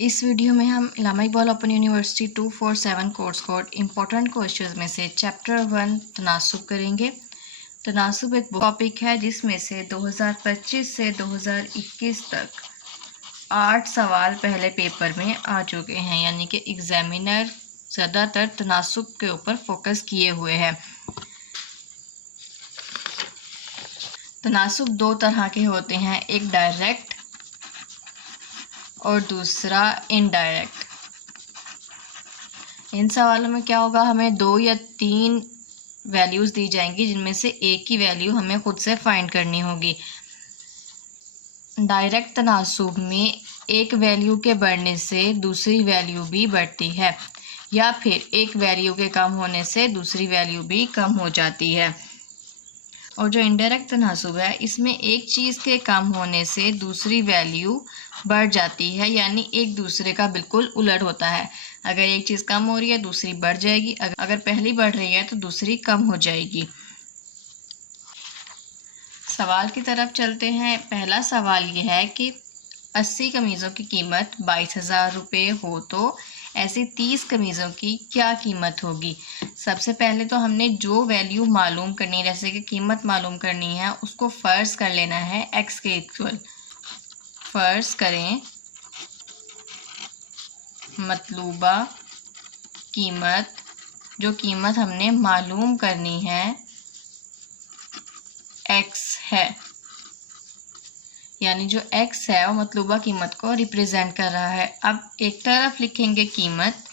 इस वीडियो में हम Allama Iqbal open university 247 course code important questions में से चैप्टर 1 तनासुब करेंगे। तनासुब एक टॉपिक है जिसमें से 2025 से 2021 तक 8 सवाल पहले पेपर में आ चुके हैं, यानी कि एग्जामिनर ज़्यादातर तनासुब के ऊपर फोकस किए हुए हैं। तनासुब दो तरह के होते हैं, एक डायरेक्ट और दूसरा इनडायरेक्ट। इन सवालों में क्या होगा, हमें 2 या 3 वैल्यूज़ दी जाएंगी जिनमें से एक की वैल्यू हमें खुद से फाइंड करनी होगी। डायरेक्ट तनासुब में एक वैल्यू के बढ़ने से दूसरी वैल्यू भी बढ़ती है, या फिर एक वैल्यू के कम होने से दूसरी वैल्यू भी कम हो जाती है। और जो इनडायरेक्ट तनासुब है, इसमें एक चीज़ के कम होने से दूसरी वैल्यू बढ़ जाती है, यानी एक दूसरे का बिल्कुल उलट होता है। अगर एक चीज़ कम हो रही है दूसरी बढ़ जाएगी, अगर पहली बढ़ रही है तो दूसरी कम हो जाएगी। सवाल की तरफ चलते हैं। पहला सवाल यह है कि 80 कमीज़ों की कीमत 22,000 रुपये हो तो ऐसी 30 कमीज़ों की क्या कीमत होगी। सबसे पहले तो हमने जो वैल्यू मालूम करनी है, जैसे कि कीमत मालूम करनी है, उसको फ़र्ज़ कर लेना है x के इक्वल। फ़र्ज़ करें मतलूबा कीमत, जो कीमत हमने मालूम करनी है x है, यानी जो x है वो मतलूबा कीमत को रिप्रेजेंट कर रहा है। अब एक तरफ लिखेंगे कीमत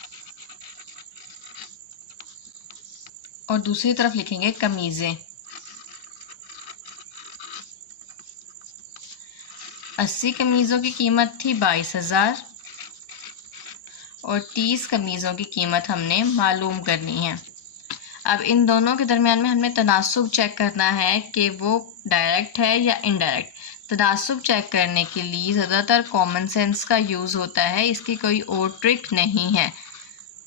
और दूसरी तरफ लिखेंगे कमीज़ें। 80 कमीज़ों की कीमत थी 22,000 और 30 कमीज़ों की कीमत हमने मालूम करनी है। अब इन दोनों के दरमियान में हमने तनासुब चेक करना है कि वो डायरेक्ट है या इनडायरेक्ट। तनासुब चेक करने के लिए ज़्यादातर कॉमन सेंस का यूज़ होता है, इसकी कोई और ट्रिक नहीं है।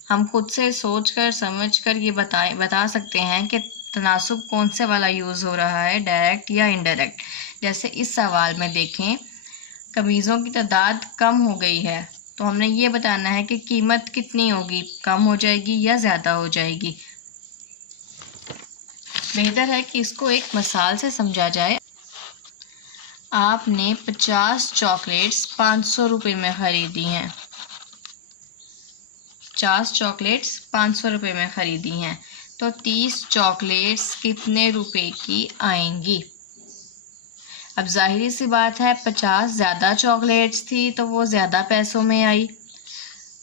हम खुद से सोच कर समझ कर ये बता सकते हैं कि तनासुब कौन से वाला यूज़ हो रहा है, डायरेक्ट या इनडायरेक्ट। जैसे इस सवाल में देखें, कमीज़ों की तादाद कम हो गई है, तो हमने ये बताना है कि कीमत कितनी होगी, कम हो जाएगी या ज़्यादा हो जाएगी। बेहतर है कि इसको एक मिसाल से समझा जाए। आपने 50 चॉकलेट्स 500 रुपये में ख़रीदी हैं। 50 चॉकलेट्स 500 रुपये में ख़रीदी हैं, तो 30 चॉकलेट्स कितने रुपए की आएंगी। अब जाहिर सी बात है, 50 ज़्यादा चॉकलेट्स थी तो वो ज़्यादा पैसों में आई।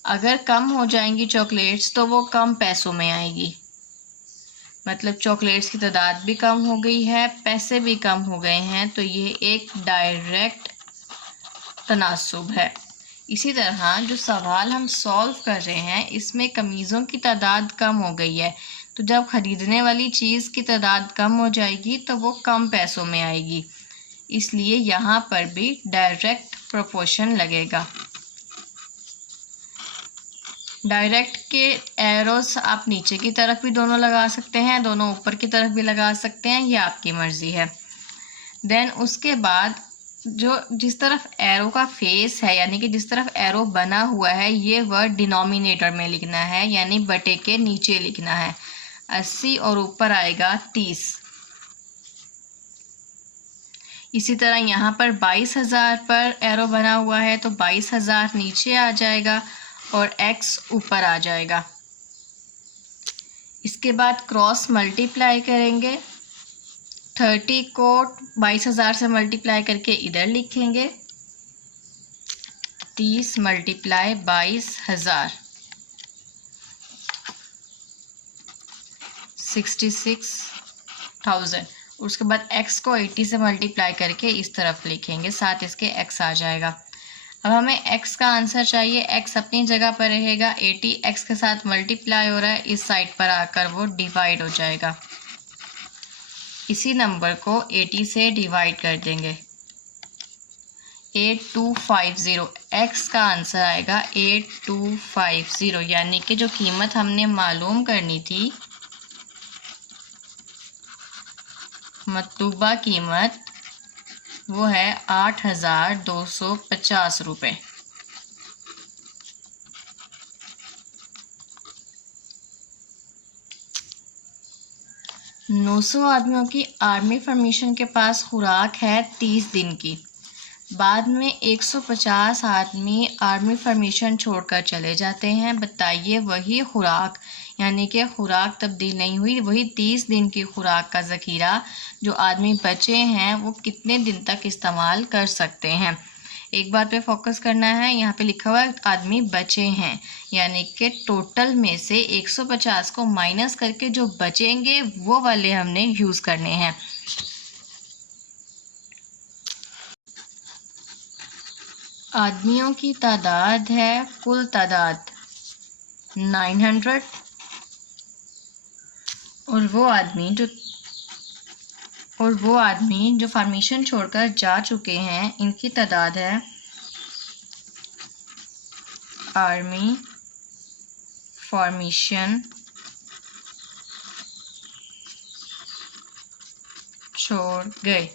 अगर कम हो जाएंगी चॉकलेट्स तो वो कम पैसों में आएगी। मतलब चॉकलेट्स की तादाद भी कम हो गई है, पैसे भी कम हो गए हैं, तो ये एक डायरेक्ट तनासुब है। इसी तरह जो सवाल हम सॉल्व कर रहे हैं, इसमें कमीज़ों की तादाद कम हो गई है, तो जब ख़रीदने वाली चीज़ की तादाद कम हो जाएगी तो वो कम पैसों में आएगी, इसलिए यहाँ पर भी डायरेक्ट प्रोपोर्शन लगेगा। डायरेक्ट के एरोस आप नीचे की तरफ भी दोनों लगा सकते हैं, दोनों ऊपर की तरफ भी लगा सकते हैं, ये आपकी मर्ज़ी है। देन उसके बाद जो जिस तरफ एरो का फेस है, यानी कि जिस तरफ एरो बना हुआ है, ये वर्ड डिनोमिनेटर में लिखना है, यानी बटे के नीचे लिखना है। 80 और ऊपर आएगा 30। इसी तरह यहाँ पर 22,000 पर एरो बना हुआ है, तो 22,000 नीचे आ जाएगा और x ऊपर आ जाएगा। इसके बाद क्रॉस मल्टीप्लाई करेंगे। 30 को 22,000 से मल्टीप्लाई करके इधर लिखेंगे। 30 मल्टीप्लाई 22,000 66,000। उसके बाद x को 80 से मल्टीप्लाई करके इस तरफ लिखेंगे, साथ इसके x आ जाएगा। अब हमें x का आंसर चाहिए। x अपनी जगह पर रहेगा, 80 x के साथ मल्टीप्लाई हो रहा है, इस साइड पर आकर वो डिवाइड हो जाएगा। इसी नंबर को 80 से डिवाइड कर देंगे। 8250, x का आंसर आएगा 8250, यानी कि जो कीमत हमने मालूम करनी थी, मतलूबा कीमत, वो है 8,250 रुपये। 900 आदमियों की आर्मी फॉर्मेशन के पास खुराक है 30 दिन की। बाद में 150 आदमी आर्मी फॉर्मेशन छोड़कर चले जाते हैं। बताइए वही खुराक, यानी कि खुराक तब्दील नहीं हुई, वही 30 दिन की खुराक का ज़ख़ीरा जो आदमी बचे हैं वो कितने दिन तक इस्तेमाल कर सकते हैं। एक बात पे फोकस करना है, यहाँ पे लिखा हुआ है आदमी बचे हैं, यानी कि टोटल में से 150 को माइनस करके जो बचेंगे वो वाले हमने यूज़ करने हैं। आदमियों की तादाद है, कुल तादाद 900, और वो आदमी जो फॉर्मेशन छोड़कर जा चुके हैं इनकी तादाद है आर्मी फॉर्मेशन छोड़ गए,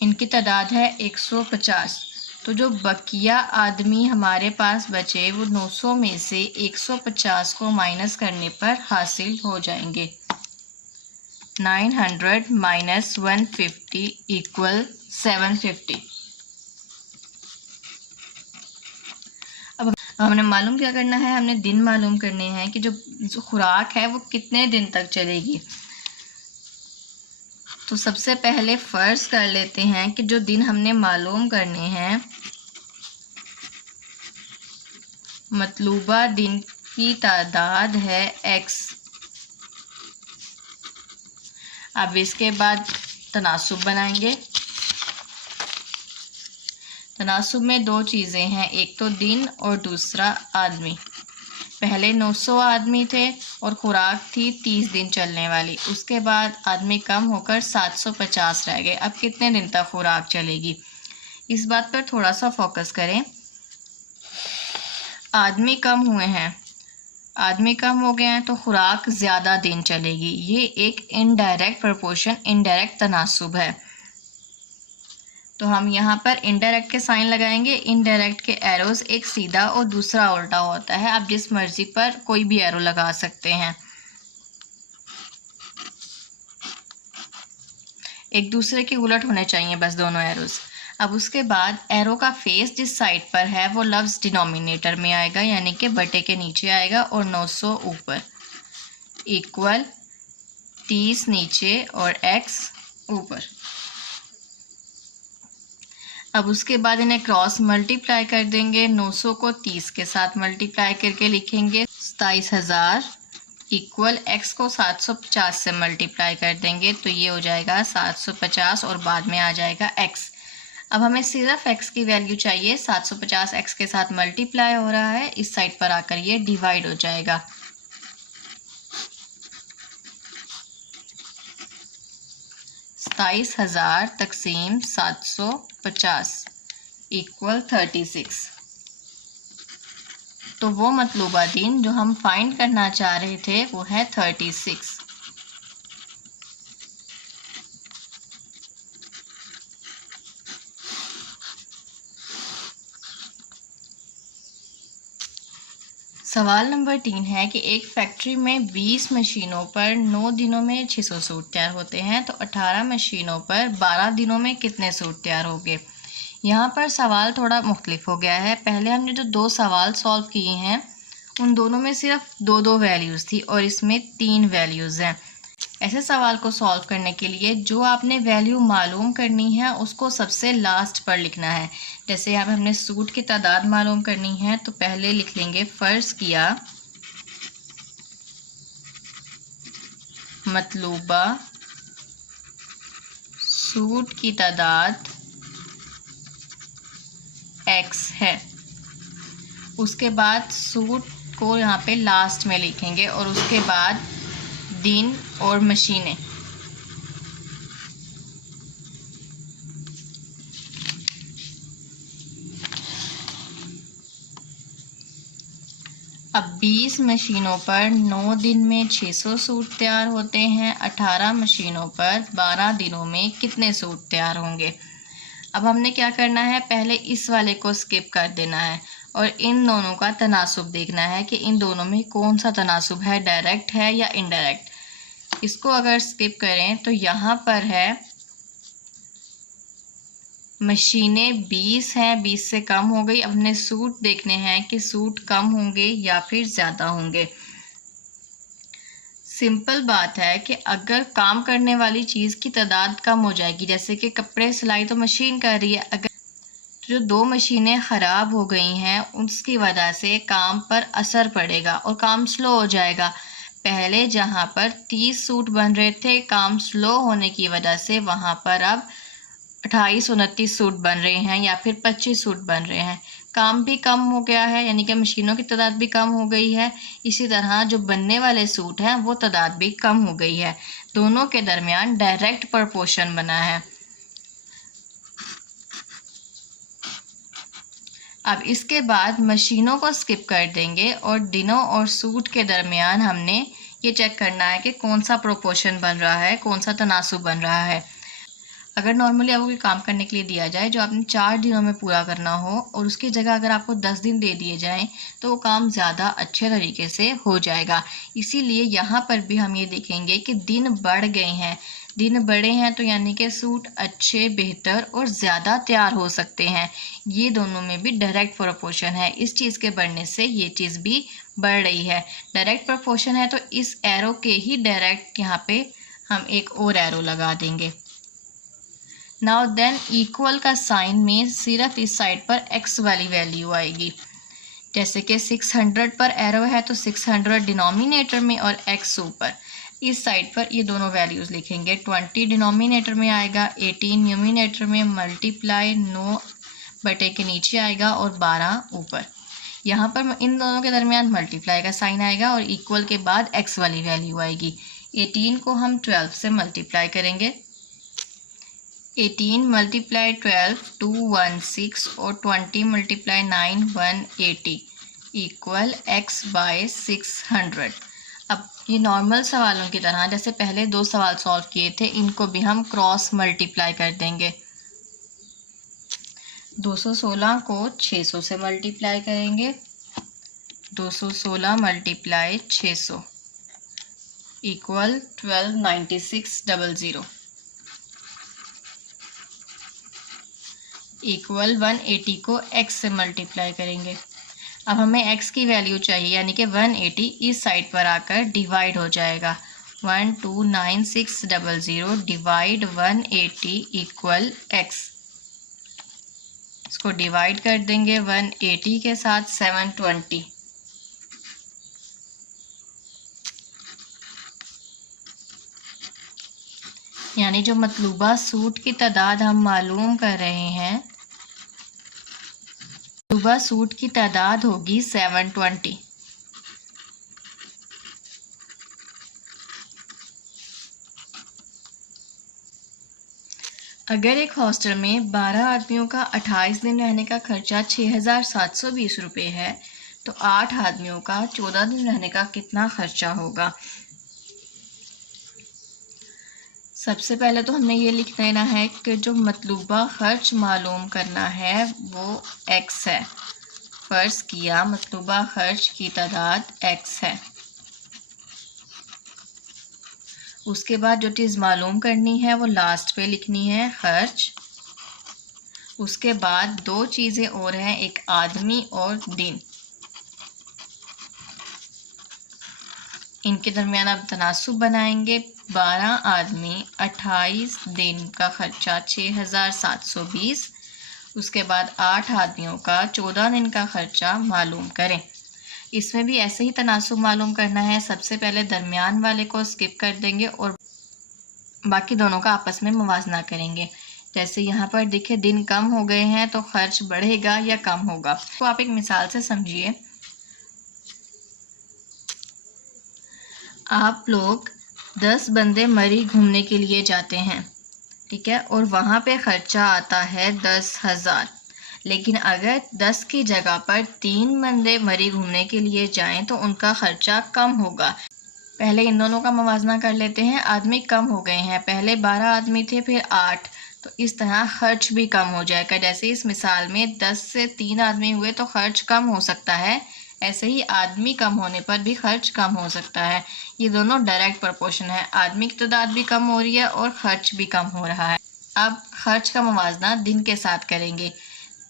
इनकी तादाद है 150। तो जो बकिया आदमी हमारे पास बचे वो 900 में से 150 को माइनस करने पर हासिल हो जाएंगे। 900 माइनस 150 इक्वल 750। अब हमने मालूम क्या करना है, हमने दिन मालूम करने हैं कि जो खुराक है वो कितने दिन तक चलेगी। तो सबसे पहले फ़र्ज़ कर लेते हैं कि जो दिन हमने मालूम करने हैं, मतलूबा दिन की तादाद है x। अब इसके बाद तनासुब बनाएंगे। तनासुब में दो चीज़ें हैं, एक तो दिन और दूसरा आदमी। पहले 900 आदमी थे और खुराक थी 30 दिन चलने वाली, उसके बाद आदमी कम होकर 750 रह गए। अब कितने दिन तक खुराक चलेगी, इस बात पर थोड़ा सा फोकस करें। आदमी कम हुए हैं, आदमी कम हो गए हैं तो खुराक ज़्यादा दिन चलेगी। ये एक इनडायरेक्ट प्रोपोर्शन, इनडायरेक्ट तनासुब है। तो हम यहाँ पर इनडायरेक्ट के साइन लगाएंगे। इनडायरेक्ट के एरोज़ एक सीधा और दूसरा उल्टा होता है, आप जिस मर्ज़ी पर कोई भी एरो लगा सकते हैं। एक दूसरे के उलट होने चाहिए बस दोनों एरोज़। अब उसके बाद एरो का फेस जिस साइड पर है वो लफ्ज़ डिनोमिनेटर में आएगा, यानी कि बटे के नीचे आएगा, और 900 ऊपर, इक्वल 30 नीचे और x ऊपर। अब उसके बाद इन्हें क्रॉस मल्टीप्लाई कर देंगे। 900 को 30 के साथ मल्टीप्लाई करके लिखेंगे 27,000 इक्वल x को 750 से मल्टीप्लाई कर देंगे तो ये हो जाएगा 750 और बाद में आ जाएगा x। अब हमें सिर्फ x की वैल्यू चाहिए। 750 x के साथ मल्टीप्लाई हो रहा है, इस साइड पर आकर ये डिवाइड हो जाएगा। $27,000 तकसीम 750 इक्वल 36। तो वो मतलूबा दिन जो हम फाइंड करना चाह रहे थे वो है 36। सवाल नंबर 3 है कि एक फैक्ट्री में 20 मशीनों पर 9 दिनों में 600 सूट तैयार होते हैं, तो 18 मशीनों पर 12 दिनों में कितने सूट तैयार होंगे। यहाँ पर सवाल थोड़ा मुख्तलिफ हो गया है। पहले हमने जो दो सवाल सॉल्व किए हैं उन दोनों में सिर्फ दो वैल्यूज़ थी और इसमें 3 वैल्यूज़ हैं। ऐसे सवाल को सॉल्व करने के लिए जो आपने वैल्यू मालूम करनी है उसको सबसे लास्ट पर लिखना है। जैसे यहाँ पे हमने सूट की तादाद मालूम करनी है तो पहले लिख लेंगे फ़र्ज़ किया मतलूबा सूट की तादाद x है। उसके बाद सूट को यहाँ पे लास्ट में लिखेंगे और उसके बाद दिन और मशीनें। अब 20 मशीनों पर 9 दिन में 600 सूट तैयार होते हैं, 18 मशीनों पर 12 दिनों में कितने सूट तैयार होंगे। अब हमने क्या करना है, पहले इस वाले को स्किप कर देना है और इन दोनों का तनासुब देखना है कि इन दोनों में कौन सा तनासुब है, डायरेक्ट है या इनडायरेक्ट। इसको अगर स्किप करें तो यहाँ पर है मशीनें 20 हैं, 20 से कम हो गई। अब हमने सूट देखने हैं कि सूट कम होंगे या फिर ज़्यादा होंगे। सिंपल बात है कि अगर काम करने वाली चीज़ की तादाद कम हो जाएगी, जैसे कि कपड़े सिलाई तो मशीन कर रही है, अगर जो 2 मशीनें ख़राब हो गई हैं उसकी वजह से काम पर असर पड़ेगा और काम स्लो हो जाएगा। पहले जहां पर 30 सूट बन रहे थे, काम स्लो होने की वजह से वहां पर अब 28-29 सूट बन रहे हैं या फिर 25 सूट बन रहे हैं। काम भी कम हो गया है, यानी कि मशीनों की तादाद भी कम हो गई है। इसी तरह जो बनने वाले सूट हैं वो तादाद भी कम हो गई है। दोनों के दरमियान डायरेक्ट प्रोपोर्शन बना है। अब इसके बाद मशीनों को स्किप कर देंगे और दिनों और सूट के दरमियान हमने ये चेक करना है कि कौन सा प्रोपोर्शन बन रहा है, कौन सा तनासुब बन रहा है। अगर नॉर्मली आपको कोई काम करने के लिए दिया जाए जो आपने 4 दिनों में पूरा करना हो और उसकी जगह अगर आपको 10 दिन दे दिए जाएं तो वो काम ज़्यादा अच्छे तरीके से हो जाएगा। इसीलिए यहाँ पर भी हम ये देखेंगे कि दिन बढ़ गए हैं। दिन बड़े हैं तो यानी कि सूट अच्छे, बेहतर और ज़्यादा तैयार हो सकते हैं। ये दोनों में भी डायरेक्ट प्रोपोर्शन है। इस चीज़ के बढ़ने से ये चीज़ भी बढ़ रही है। डायरेक्ट प्रोपोर्शन है तो इस एरो के ही डायरेक्ट यहाँ पे हम एक और एरो लगा देंगे। नाउ देन इक्वल का साइन में सिर्फ इस साइड पर x वाली वैल्यू आएगी। जैसे कि 600 पर एरो है तो 600 डिनोमिनेटर में और x ऊपर। इस साइड पर ये दोनों वैल्यूज़ लिखेंगे। 20 डिनोमिनेटर में आएगा, 18 न्यूमिनेटर में, मल्टीप्लाई 9 बटे के नीचे आएगा और 12 ऊपर। यहाँ पर इन दोनों के दरमियान मल्टीप्लाई का साइन आएगा और इक्वल के बाद x वाली वैल्यू आएगी। 18 को हम 12 से मल्टीप्लाई करेंगे। 18 मल्टीप्लाई 12 216 और 20 मल्टीप्लाई 9 180 इक्वल x बाय 600। अब ये नॉर्मल सवालों की तरह जैसे पहले 2 सवाल सॉल्व किए थे, इनको भी हम क्रॉस मल्टीप्लाई कर देंगे। 216 को 600 से मल्टीप्लाई करेंगे। 216 मल्टीप्लाई 600 इक्वल 129600 इक्वल 180 को x से मल्टीप्लाई करेंगे। अब हमें x की वैल्यू चाहिए, यानी कि 180 इस साइड पर आकर डिवाइड हो जाएगा। 129600 डिवाइड 180 इक्वल x। इसको डिवाइड कर देंगे 180 के साथ 720। यानी जो मतलूबा सूट की तादाद हम मालूम कर रहे हैं, मतलूबा सूट की तादाद होगी 720। अगर एक हॉस्टल में 12 आदमियों का 28 दिन रहने का खर्चा 6720 रुपये है तो 8 आदमियों का 14 दिन रहने का कितना खर्चा होगा। सबसे पहले तो हमने ये लिख देना है कि जो मतलूबा खर्च मालूम करना है वो x है। फ़र्ज़ किया मतलूबा खर्च की तादाद x है। उसके बाद जो चीज़ मालूम करनी है वो लास्ट पे लिखनी है, खर्च। उसके बाद 2 चीज़ें और हैं, एक आदमी और दिन। इनके दरमियान अब तनासुब बनाएंगे। 12 आदमी 28 दिन का खर्चा 6720। उसके बाद 8 आदमियों का 14 दिन का खर्चा मालूम करें। इसमें भी ऐसे ही तनासुब मालूम करना है। सबसे पहले दरमियान वाले को स्किप कर देंगे और बाकी दोनों का आपस में मुवाजना करेंगे। जैसे यहाँ पर दिखे दिन कम हो गए हैं तो खर्च बढ़ेगा या कम होगा। तो आप एक मिसाल से समझिए। आप लोग 10 बंदे मरी घूमने के लिए जाते हैं, ठीक है, और वहाँ पे ख़र्चा आता है 10,000। लेकिन अगर 10 की जगह पर 3 बंदे मरी घूमने के लिए जाएं तो उनका ख़र्चा कम होगा। पहले इन दोनों का मुवाजना कर लेते हैं। आदमी कम हो गए हैं, पहले 12 आदमी थे फिर 8, तो इस तरह खर्च भी कम हो जाएगा। जैसे इस मिसाल में 10 से 3 आदमी हुए तो खर्च कम हो सकता है, ऐसे ही आदमी कम होने पर भी खर्च कम हो सकता है। ये दोनों डायरेक्ट प्रोपोर्शन है, आदमी की तादाद भी कम हो रही है और खर्च भी कम हो रहा है। अब खर्च का मुवाजना दिन के साथ करेंगे।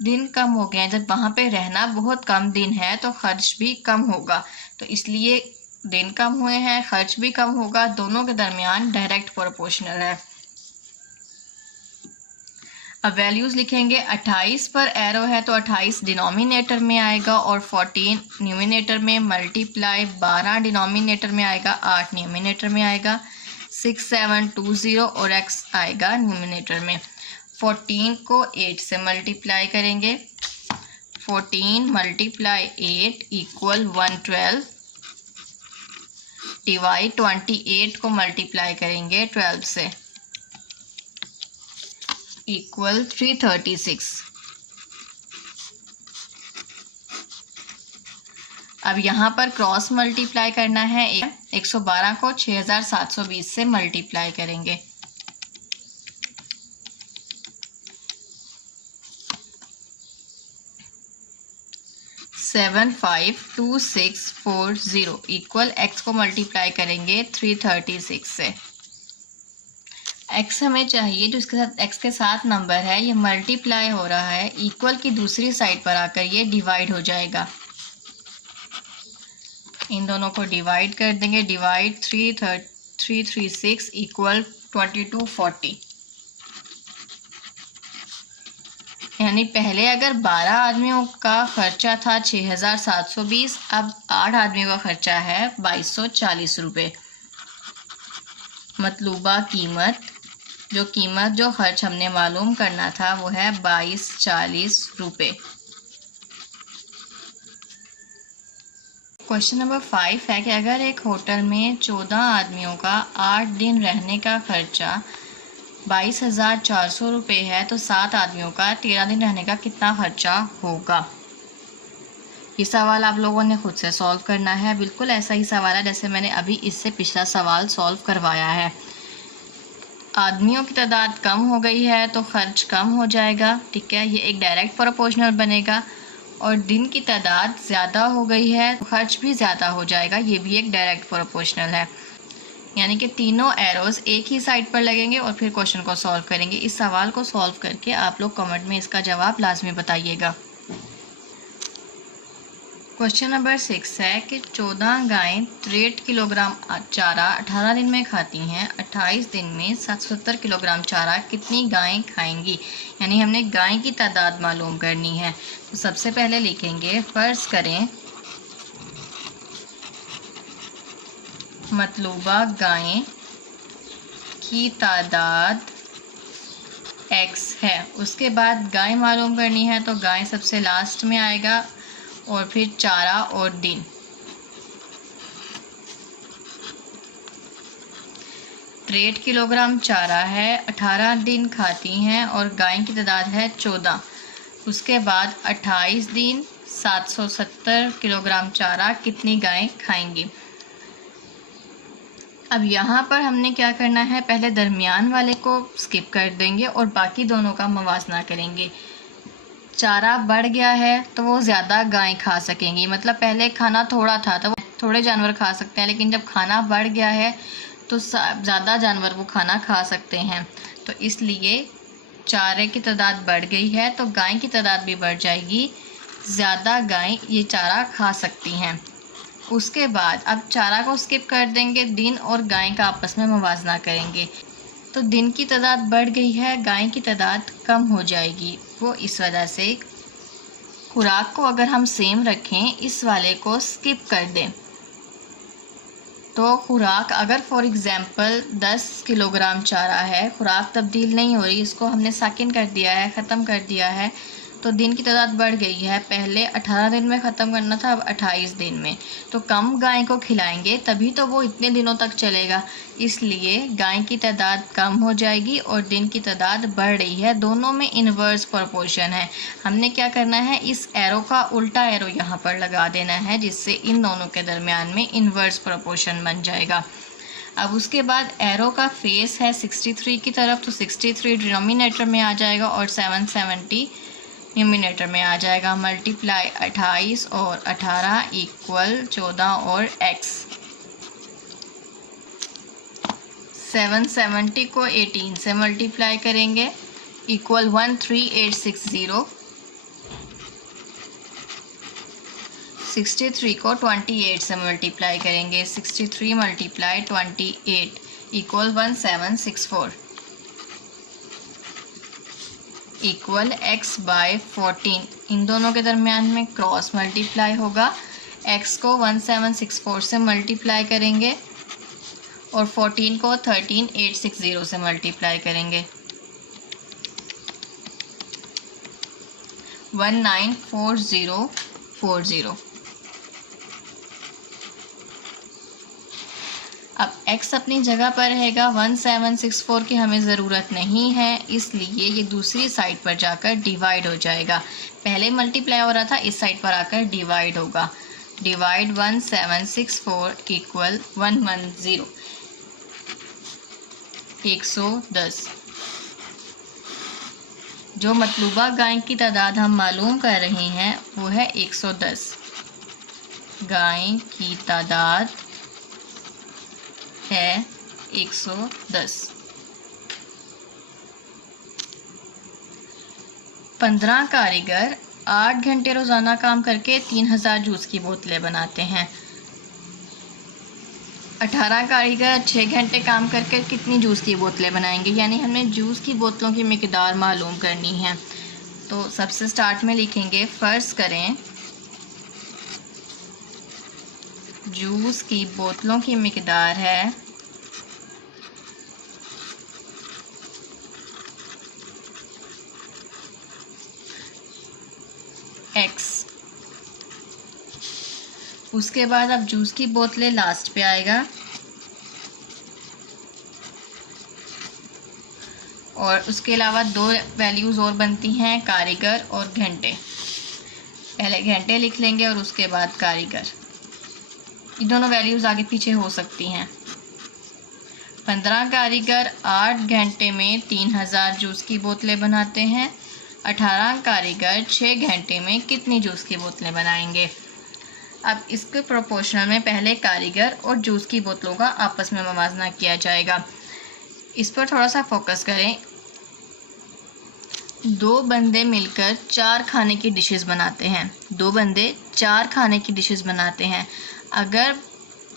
दिन कम हो गए हैं, जब वहाँ पे रहना बहुत कम दिन है तो खर्च भी कम होगा, तो इसलिए दिन कम हुए हैं, खर्च भी कम होगा, दोनों के दरमियान डायरेक्ट प्रोपोर्शनल है। अब वैल्यूज़ लिखेंगे। 28 पर एरो है तो 28 डिनोमिनेटर में आएगा और 14 न्यूमिनेटर में, मल्टीप्लाई 12 डिनोमिनेटर में आएगा, 8 न्यूमिनेटर में आएगा, 6720 और x आएगा न्यूमिनेटर में। 14 को 8 से मल्टीप्लाई करेंगे, 14 मल्टीप्लाई 8 इक्वल 112, डिवाइड 28 को मल्टीप्लाई करेंगे 12 से इक्वल 336। अब यहाँ पर क्रॉस मल्टीप्लाई करना है। 112 को 6720 से मल्टीप्लाई करेंगे, सेवन 52640 इक्वल x को मल्टीप्लाई करेंगे 336 से। x हमें चाहिए जो इसके साथ x के साथ नंबर है, ये मल्टीप्लाई हो रहा है, इक्वल की दूसरी साइड पर आकर ये डिवाइड हो जाएगा। इन दोनों को डिवाइड कर देंगे, डिवाइड 336 इक्वल 2240। यानी पहले अगर 12 आदमियों का खर्चा था 6720, अब 8 आदमियों का खर्चा है 2240 रुपये। मतलूबा कीमत जो खर्च हमने मालूम करना था वो है 2240 रुपये। क्वेश्चन नंबर 5 है कि अगर एक होटल में 14 आदमियों का 8 दिन रहने का खर्चा 22,400 रुपये है तो 7 आदमियों का 13 दिन रहने का कितना खर्चा होगा। ये सवाल आप लोगों ने खुद से सॉल्व करना है। बिल्कुल ऐसा ही सवाल है जैसे मैंने अभी इससे पिछला सवाल सॉल्व करवाया है। आदमियों की तादाद कम हो गई है तो खर्च कम हो जाएगा, ठीक है, ये एक डायरेक्ट प्रोपोर्शनल बनेगा। और दिन की तादाद ज़्यादा हो गई है तो खर्च भी ज़्यादा हो जाएगा, ये भी एक डायरेक्ट प्रोपोर्शनल है। यानी कि तीनों एरोज़ एक ही साइड पर लगेंगे और फिर क्वेश्चन को सॉल्व करेंगे। इस सवाल को सॉल्व करके आप लोग कमेंट में इसका जवाब लाजमी बताइएगा। क्वेश्चन नंबर 6 है कि 14 गायें 63 किलोग्राम चारा 18 दिन में खाती हैं, 28 दिन में 770 किलोग्राम चारा कितनी गायें खाएंगी। यानी हमने गाय की तादाद मालूम करनी है। तो सबसे पहले लिखेंगे, फ़र्ज़ करें मतलूबा गायें की तादाद x है। उसके बाद गाय मालूम करनी है तो गाय सबसे लास्ट में आएगा और फिर चारा और दिन। ट्रेड किलोग्राम चारा है, 18 दिन खाती हैं और गाय की तादाद है 14। उसके बाद 28 दिन 770 किलोग्राम चारा कितनी गायें खाएंगी। अब यहाँ पर हमने क्या करना है, पहले दरमियान वाले को स्किप कर देंगे और बाकी दोनों का मवाजना करेंगे। चारा बढ़ गया है तो वो ज़्यादा गायें खा सकेंगी, मतलब पहले खाना थोड़ा था तो वो थोड़े जानवर खा सकते हैं, लेकिन जब खाना बढ़ गया है तो ज़्यादा जानवर वो खाना खा सकते हैं। तो इसलिए चारे की तादाद बढ़ गई है तो गाय की तादाद भी बढ़ जाएगी, ज़्यादा गायें ये चारा खा सकती हैं। उसके बाद अब चारा को स्किप कर देंगे, दिन और गाय का आपस में मुवाजना करेंगे। तो दिन की तादाद बढ़ गई है, गाय की तादाद कम हो जाएगी। वो इस वजह से खुराक को अगर हम सेम रखें, इस वाले को स्किप कर दें तो खुराक अगर फॉर एग्ज़ाम्पल 10 किलोग्राम चारा है, खुराक तब्दील नहीं हो रही, इसको हमने साकिन कर दिया है, ख़त्म कर दिया है, तो दिन की तादाद बढ़ गई है। पहले 18 दिन में ख़त्म करना था, अब 28 दिन में। तो कम गाय को खिलाएंगे तभी तो वो इतने दिनों तक चलेगा, इसलिए गाय की तादाद कम हो जाएगी और दिन की तादाद बढ़ रही है। दोनों में इन्वर्स प्रोपोर्शन है। हमने क्या करना है, इस एरो का उल्टा एरो यहाँ पर लगा देना है, जिससे इन दोनों के दरमियान में इन्वर्स प्रोपोर्शन बन जाएगा। अब उसके बाद एरो का फेस है 63 की तरफ, तो 63 डिनोमिनेटर में आ जाएगा और 770 न्यूमिनेटर में आ जाएगा मल्टीप्लाई 28 और 18 इक्वल 14 और x। 770 को 18 से मल्टीप्लाई करेंगे इक्वल 13860। 63 को 28 से मल्टीप्लाई करेंगे 63 multiply 28 equal 1764 equal x by 14। इन दोनों के दरमियान में क्रॉस मल्टीप्लाई होगा। x को 1764 से मल्टीप्लाई करेंगे और 14 को 13860 से मल्टीप्लाई करेंगे 194040। अब x अपनी जगह पर रहेगा। 1764 की हमें ज़रूरत नहीं है, इसलिए ये दूसरी साइड पर जाकर डिवाइड हो जाएगा। पहले मल्टीप्लाई हो रहा था, इस साइड पर आकर डिवाइड होगा। Divide 1764 equal 110 110। जो मतलूबा गाय की तादाद हम मालूम कर रहे हैं वो है 110। गाय की तादाद है 110। 15 कारीगर 8 घंटे रोज़ाना काम करके 3000 जूस की बोतलें बनाते हैं। 18 कारीगर 6 घंटे काम करके कितनी जूस की बोतलें बनाएंगे, यानी हमें जूस की बोतलों की मिकदार मालूम करनी है। तो सबसे स्टार्ट में लिखेंगे, फ़र्ज़ करें जूस की बोतलों की मिकदार है x। उसके बाद अब जूस की बोतलें लास्ट पे आएगा और उसके अलावा दो वैल्यूज़ और बनती हैं, कारीगर और घंटे। पहले घंटे लिख लेंगे और उसके बाद कारीगर। ये दोनों वैल्यूज़ आगे पीछे हो सकती हैं। 15 कारीगर 8 घंटे में 3000 जूस की बोतलें बनाते हैं। 18 कारीगर 6 घंटे में कितनी जूस की बोतलें बनाएंगे। अब इसके प्रोपोर्शनल में पहले कारीगर और जूस की बोतलों का आपस में मुवाजना किया जाएगा। इस पर थोड़ा सा फोकस करें। 2 बंदे मिलकर 4 खाने की डिशेस बनाते हैं। 2 बंदे 4 खाने की डिशेस बनाते हैं। अगर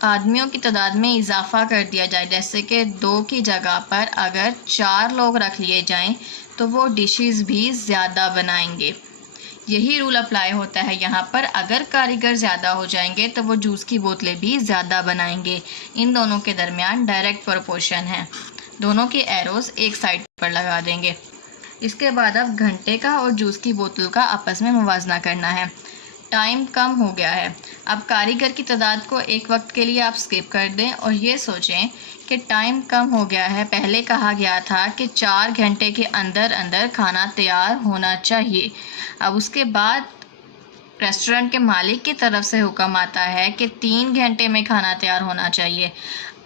आदमियों की तादाद में इजाफा कर दिया जाए, जैसे कि 2 की जगह पर अगर 4 लोग रख लिए जाएं, तो वो डिशेस भी ज़्यादा बनाएंगे। यही रूल अप्लाई होता है यहाँ पर। अगर कारीगर ज़्यादा हो जाएंगे तो वो जूस की बोतलें भी ज़्यादा बनाएंगे। इन दोनों के दरमियान डायरेक्ट प्रोपोर्शन है। दोनों के एरोज़ एक साइड पर लगा देंगे। इसके बाद अब घंटे का और जूस की बोतल का आपस में मुवाजना करना है। टाइम कम हो गया है। अब कारीगर की तादाद को एक वक्त के लिए आप स्किप कर दें और ये सोचें कि टाइम कम हो गया है। पहले कहा गया था कि 4 घंटे के अंदर अंदर खाना तैयार होना चाहिए। अब उसके बाद रेस्टोरेंट के मालिक की तरफ से हुक्म आता है कि 3 घंटे में खाना तैयार होना चाहिए।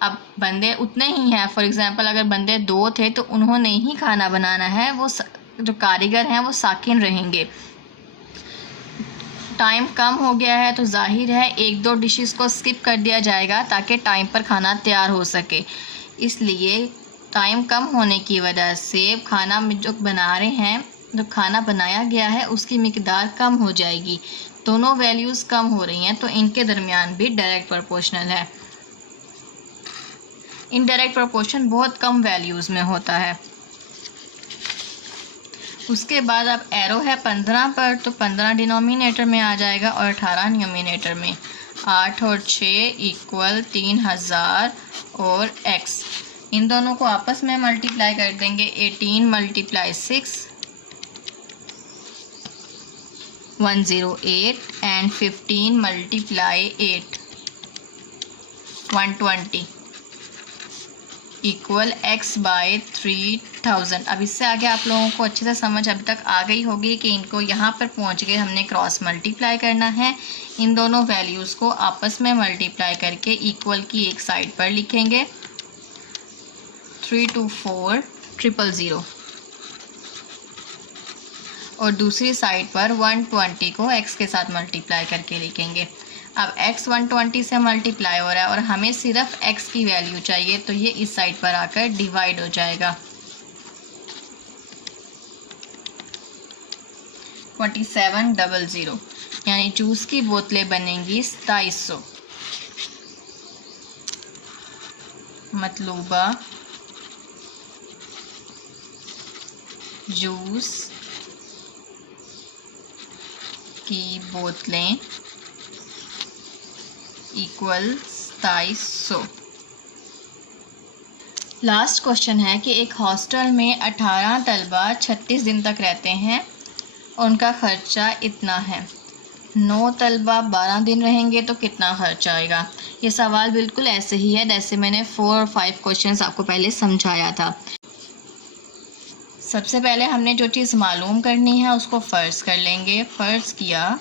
अब बंदे उतने ही हैं। फॉर एग्ज़ाम्पल अगर बंदे 2 थे तो उन्होंने ही खाना बनाना है। वो जो कारीगर हैं वो साकिन रहेंगे। टाइम कम हो गया है तो जाहिर है 1-2 डिशेस को स्किप कर दिया जाएगा ताकि टाइम पर खाना तैयार हो सके। इसलिए टाइम कम होने की वजह से खाना जो बना रहे हैं, जो खाना बनाया गया है उसकी मिकदार कम हो जाएगी। दोनों वैल्यूज़ कम हो रही हैं तो इनके दरमियान भी डायरेक्ट प्रोपोर्शनल है। इनडायरेक्ट प्रोपोर्शन बहुत कम वैल्यूज़ में होता है। उसके बाद अब एरो है 15 पर, तो 15 डिनोमिनेटर में आ जाएगा और 18 न्यूमिनेटर में। 8 और 6 इक्वल 3000 और x। इन दोनों को आपस में मल्टीप्लाई कर देंगे। 18 multiply 6 108 and 15 multiply 8 120 equal x by 3000। अब इससे आगे आप लोगों को अच्छे से समझ अभी तक आ गई होगी कि इनको यहाँ पर पहुँच गए, हमने क्रॉस मल्टीप्लाई करना है। इन दोनों वैल्यूज़ को आपस में मल्टीप्लाई करके इक्वल की एक साइड पर लिखेंगे। 324 000। और दूसरी साइड पर 120 को x के साथ मल्टीप्लाई करके लिखेंगे। अब x 120 से मल्टीप्लाई हो रहा है और हमें सिर्फ x की वैल्यू चाहिए, तो ये इस साइड पर आकर डिवाइड हो जाएगा। 2700 यानी जूस की बोतलें बनेंगी 2700। मतलूबा जूस की बोतलें इक्वल 2700। लास्ट क्वेश्चन है कि एक हॉस्टल में 18 तलबा 36 दिन तक रहते हैं और उनका खर्चा इतना है। 9 तलबा 12 दिन रहेंगे तो कितना खर्चा आएगा। ये सवाल बिल्कुल ऐसे ही है जैसे मैंने 4 और 5 क्वेश्चंस आपको पहले समझाया था। सबसे पहले हमने जो चीज़ मालूम करनी है उसको फ़र्ज़ कर लेंगे। फ़र्ज़ किया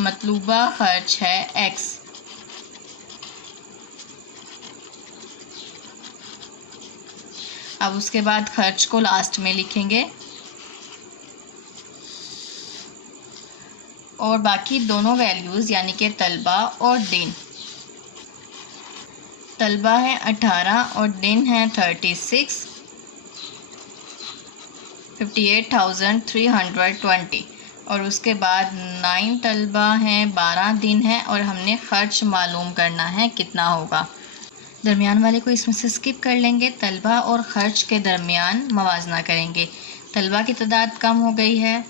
मतलूबा खर्च है x, अब उसके बाद खर्च को लास्ट में लिखेंगे और बाकी दोनों वैल्यूज़ यानी कि तलबा और दिन। तलबा है 18 और दिन है 36, 58,320 और उसके बाद 9 तलबा हैं, 12 दिन है और हमने ख़र्च मालूम करना है कितना होगा। दरमियान वाले को इसमें से स्किप कर लेंगे। तलबा और ख़र्च के दरमियान मवाजना करेंगे। तलबा की तादाद कम हो गई है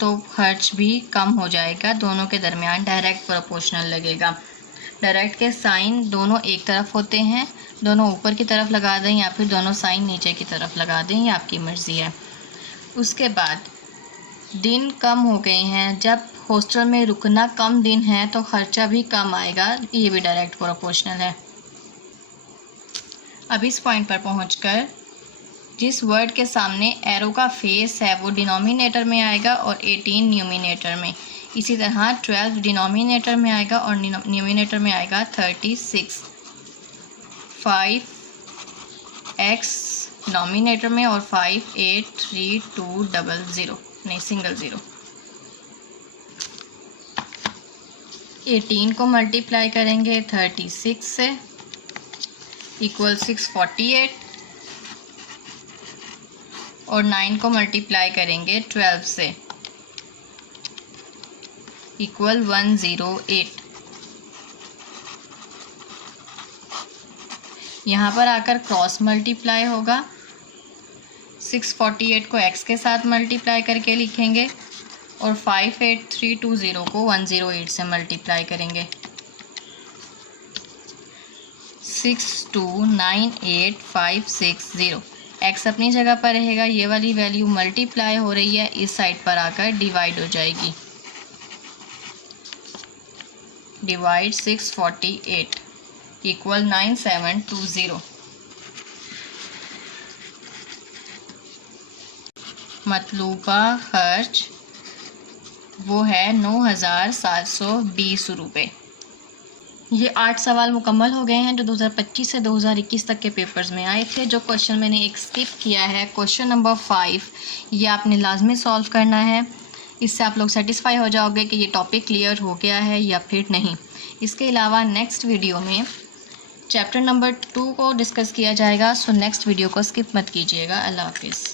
तो खर्च भी कम हो जाएगा। दोनों के दरमियान डायरेक्ट प्रोपोर्शनल लगेगा। डायरेक्ट के साइन दोनों एक तरफ होते हैं, दोनों ऊपर की तरफ लगा दें या फिर दोनों साइन नीचे की तरफ लगा दें, ये आपकी मर्ज़ी है। उसके बाद दिन कम हो गए हैं, जब हॉस्टल में रुकना कम दिन है तो ख़र्चा भी कम आएगा, ये भी डायरेक्ट प्रोपोर्शनल है। अब इस पॉइंट पर पहुंचकर जिस वर्ड के सामने एरो का फेस है वो डिनोमिनेटर में आएगा और 18 न्यूमिनेटर में। इसी तरह 12 डिनोमिनेटर में आएगा और न्यूमिनेटर में आएगा 36। 5x डिनोमिनेटर में और 583200 नहीं सिंगल ज़ीरो। 18 को मल्टीप्लाई करेंगे 36 से इक्वल 648 और 9 को मल्टीप्लाई करेंगे 12 से इक्वल 108। यहाँ पर आकर क्रॉस मल्टीप्लाई होगा। 648 को x के साथ मल्टीप्लाई करके लिखेंगे और 58320 को 108 से मल्टीप्लाई करेंगे। 6298560। x अपनी जगह पर रहेगा, ये वाली वैल्यू मल्टीप्लाई हो रही है, इस साइड पर आकर डिवाइड हो जाएगी। Divide 648 equal 9720। मतलूबा खर्च वो है 9,720 रुपये। ये 8 सवाल मुकम्मल हो गए हैं जो 2025 से 2021 तक के पेपर्स में आए थे। जो क्वेश्चन मैंने एक स्किप किया है, क्वेश्चन नंबर 5, ये आपने लाजमी सॉल्व करना है। इससे आप लोग सेटिस्फाई हो जाओगे कि ये टॉपिक क्लियर हो गया है या फिर नहीं। इसके अलावा नेक्स्ट वीडियो में चैप्टर नंबर 2 को डिस्कस किया जाएगा, सो नेक्स्ट वीडियो को स्किप मत कीजिएगा। अल्लाह हाफिज़।